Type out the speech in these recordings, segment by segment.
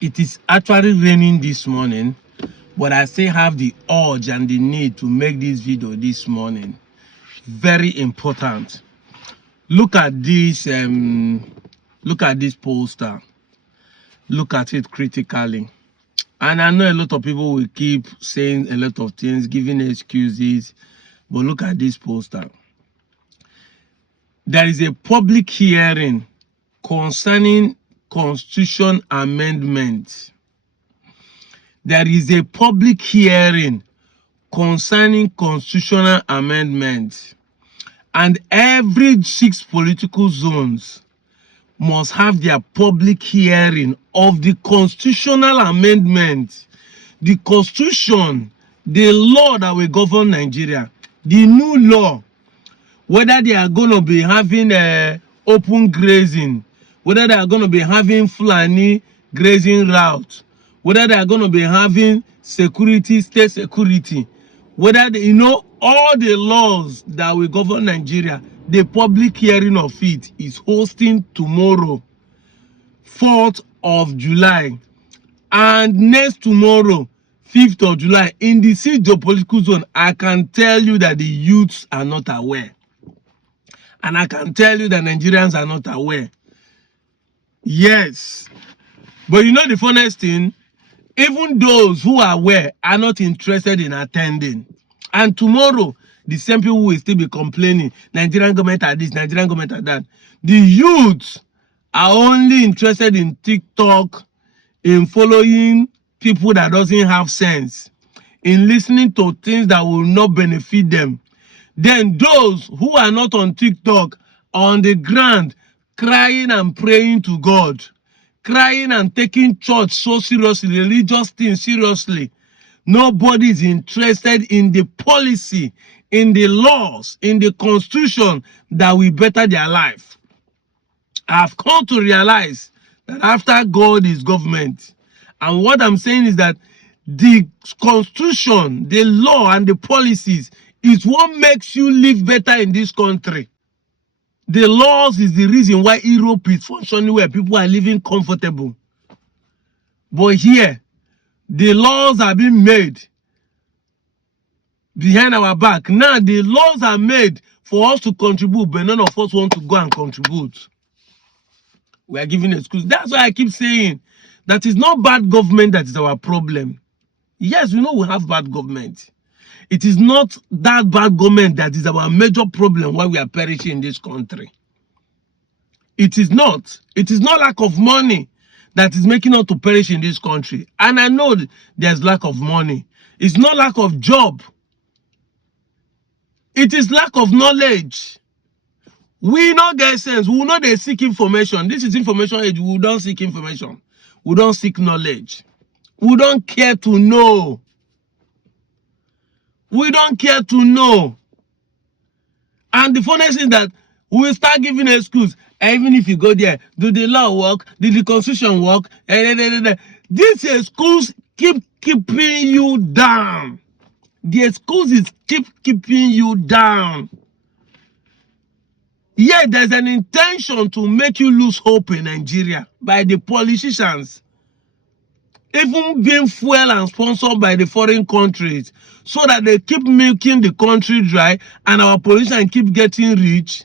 It is actually raining this morning, but I still have the urge and the need to make this video this morning. Very important. Look at this poster. Look at it critically. And I know a lot of people will keep saying a lot of things, giving excuses, but look at this poster. There is a public hearing concerning Constitution amendment. There is a public hearing concerning constitutional amendment, and every 6 political zones must have their public hearing of the constitutional amendment. The constitution, the law that will govern Nigeria, the new law, whether they are going to be having open grazing, whether they are going to be having Fulani grazing route, whether they are going to be having security, state security, whether they, all the laws that will govern Nigeria, the public hearing of it is hosting tomorrow, 4th of July, and next tomorrow, 5th of July, in the 6 geopolitical zone. I can tell you that the youths are not aware. And I can tell you that Nigerians are not aware. Yes. But you know the funniest thing? Even those who are aware are not interested in attending. And tomorrow, the same people will still be complaining, Nigerian government are this, Nigerian government are that. The youths are only interested in TikTok, in following people that doesn't have sense, in listening to things that will not benefit them. Then those who are not on TikTok are on the ground crying and praying to God, crying and taking church so seriously, religious things seriously. Nobody is interested in the policy, in the laws, in the constitution that will better their life. I've come to realize that after God is government. And what I'm saying is that the constitution, the law, and the policies is what makes you live better in this country. The laws is the reason why Europe is functioning where people are living comfortable. But here, the laws are being made behind our back. Now, the laws are made for us to contribute, but none of us want to go and contribute. We are giving excuse. That's why I keep saying that it's not bad government that is our problem. Yes, we know we have bad government. It is not that bad government that is our major problem why we are perishing in this country. It is not. It is not lack of money that is making us to perish in this country. And I know there's lack of money. It's not lack of job. It is lack of knowledge. We not get sense. We know they seek information. This is information age. We don't seek information. We don't seek knowledge. We don't care to know. We don't care to know. And the funniest thing is that we will start giving an excuse. Even if you go there, do the law work? Did the constitution work? This excuse keep keeping you down. The excuses keep keeping you down. Yeah, there's an intention to make you lose hope in Nigeria by the politicians. Even being fueled and sponsored by the foreign countries so that they keep milking the country dry and our politicians keep getting rich.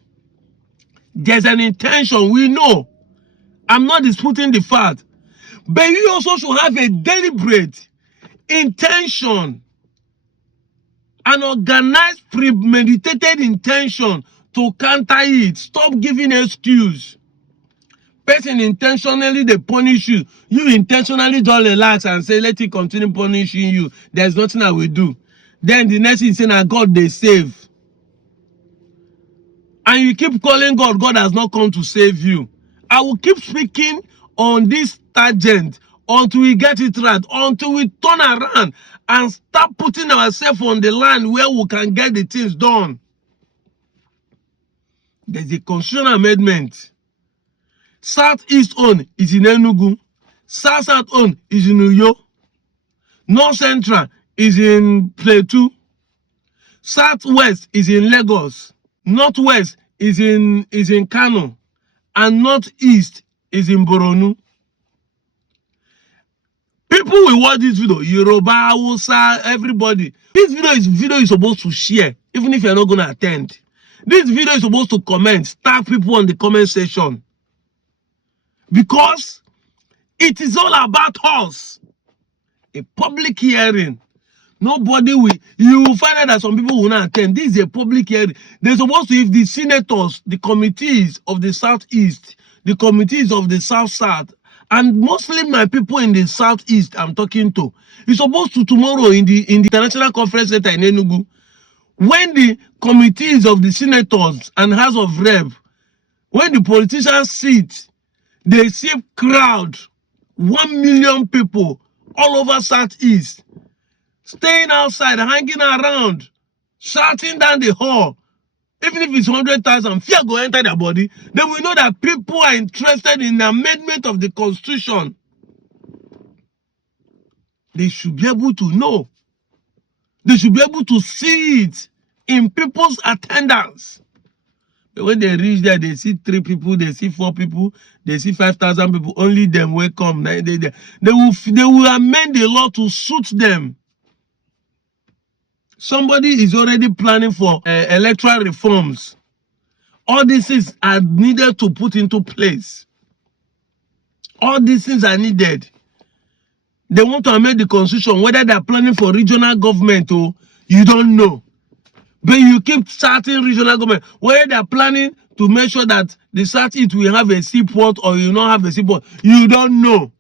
There's an intention, we know. I'm not disputing the fact. But you also should have a deliberate intention, an organized, premeditated intention to counter it. Stop giving excuse. Person intentionally they punish you. You intentionally don't relax and say, let it continue punishing you. There's nothing I will do. Then the next thing is saying, that God they save. And you keep calling God, God has not come to save you. I will keep speaking on this tangent until we get it right, until we turn around and start putting ourselves on the line where we can get the things done. There's a constitutional amendment. Southeast own is in Enugu. South own is in Uyo. North Central is in Plateau. Southwest is in Lagos. Northwest is in Kano. And Northeast is in Boronu. People will watch this video. Yoruba, Hausa, everybody. This video is supposed to share, even if you're not going to attend. This video is supposed to comment, tag people on the comment section. Because it is all about us. A public hearing. Nobody will. You will find out that some people will not attend. This is a public hearing. They're supposed to, if the senators, the committees of the Southeast, the committees of the South, and mostly my people in the Southeast I'm talking to, it's supposed to tomorrow in the International Conference Center in Enugu, when the committees of the senators and House of Rep, when the politicians sit, they see crowd, 1 million people all over Southeast, staying outside, hanging around, shouting down the hall. Even if it's 100,000, fear go enter their body, then we know that people are interested in the amendment of the Constitution. They should be able to know. They should be able to see it in people's attendance. But when they reach there, they see 3 people, they see 4 people, they see 5,000 people. Only them will come. They will amend the law to suit them. Somebody is already planning for electoral reforms. All these things are needed to put into place. All these things are needed. They want to amend the Constitution, whether they are planning for regional government or you don't know. But you keep starting regional government, whether they are planning to make sure that the Southeast will have a seaport or you not have a seaport, you don't know.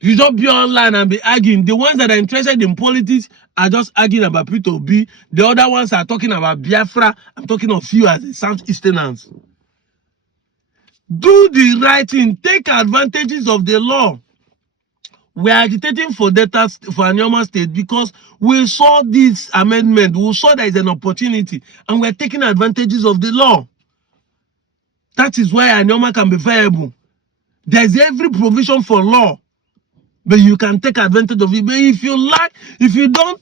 You don't be online and be arguing. The ones that are interested in politics are just arguing about P2B. The other ones are talking about Biafra. I'm talking of you as a Southeasterners. Do the right thing. Take advantages of the law. We are agitating for data for Anyoma State because we saw this amendment. We saw there is an opportunity and we are taking advantages of the law. That is why Anyoma can be viable. There is every provision for law. But you can take advantage of it. But if you lack, if you don't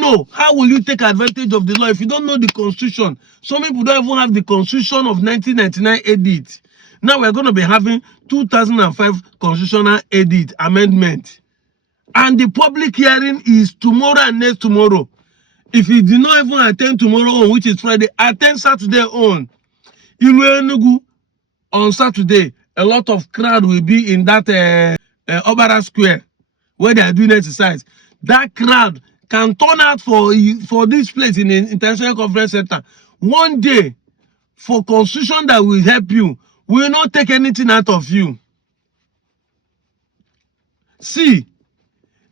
know, how will you take advantage of the law? If you don't know the Constitution, some people don't even have the Constitution of 1999 edit. Now we're going to be having 2005 Constitutional edit amendment. And the public hearing is tomorrow and next tomorrow. If you did not even attend tomorrow on, which is Friday, attend Saturday on. In Enugu, on Saturday, a lot of crowd will be in that Obara Square, where they are doing exercise. That crowd can turn out for this place in the International Conference Center. One day, for Constitution that will help you, will not take anything out of you. See,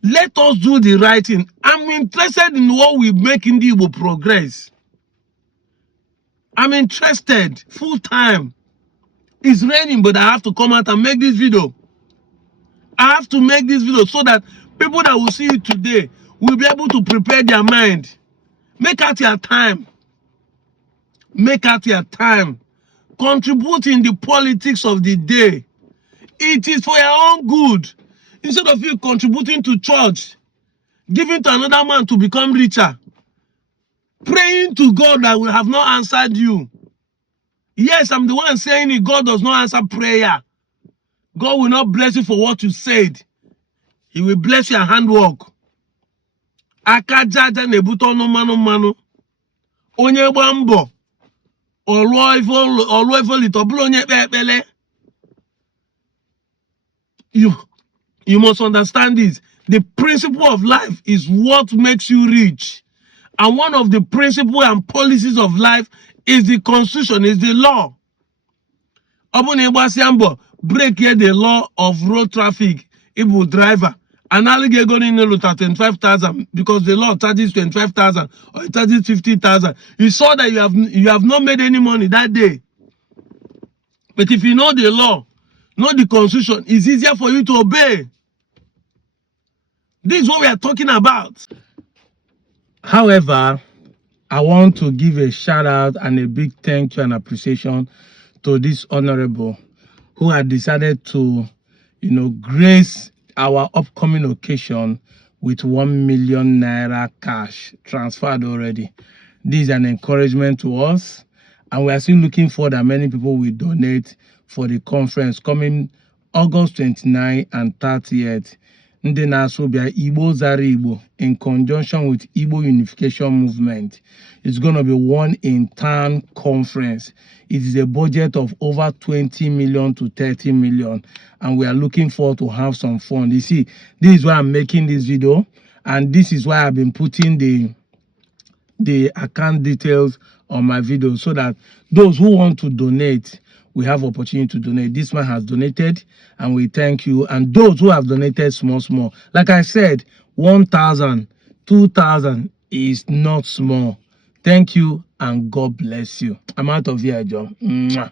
let us do the right thing. I'm interested in what we make Ndigbo progress. I'm interested full time. It's raining, but I have to come out and make this video. I have to make this video so that people that will see it today will be able to prepare their mind. Make out your time. Make out your time. Contribute in the politics of the day. It is for your own good. Instead of you contributing to church, giving to another man to become richer, praying to God that will have not answered you. Yes, I'm the one saying it. God does not answer prayer. God will not bless you for what you said. He will bless your handwork. Akajaja nebuto no manu. Onye bambo. You must understand this. The principle of life is what makes you rich. And one of the principles and policies of life is the Constitution, is the law. Break here the law of road traffic. Ibu driver. And alligator going in 25,000 because the law charges 25,000 or it charges 50,000. You saw that you have not made any money that day. But if you know the law, know the Constitution, it's easier for you to obey. This is what we are talking about. However, I want to give a shout out and a big thank you and appreciation to this honorable who had decided to, grace our upcoming occasion with 1 million naira cash transferred already. This is an encouragement to us, and we are still looking for that many people will donate for the conference coming August 29 and 30th. Ndị na-asụ bịa Igbo Zara Igbo in conjunction with Igbo Unification Movement. It's going to be one in-town conference. It is a budget of over 20 million to 30 million. And we are looking forward to have some fun. You see, this is why I'm making this video. And this is why I've been putting the account details on my video so that those who want to donate, we have opportunity to donate. This man has donated and we thank you. And those who have donated small, like I said, 1,000, 2,000 is not small. Thank you and God bless you. I'm out of here, John. Mwah.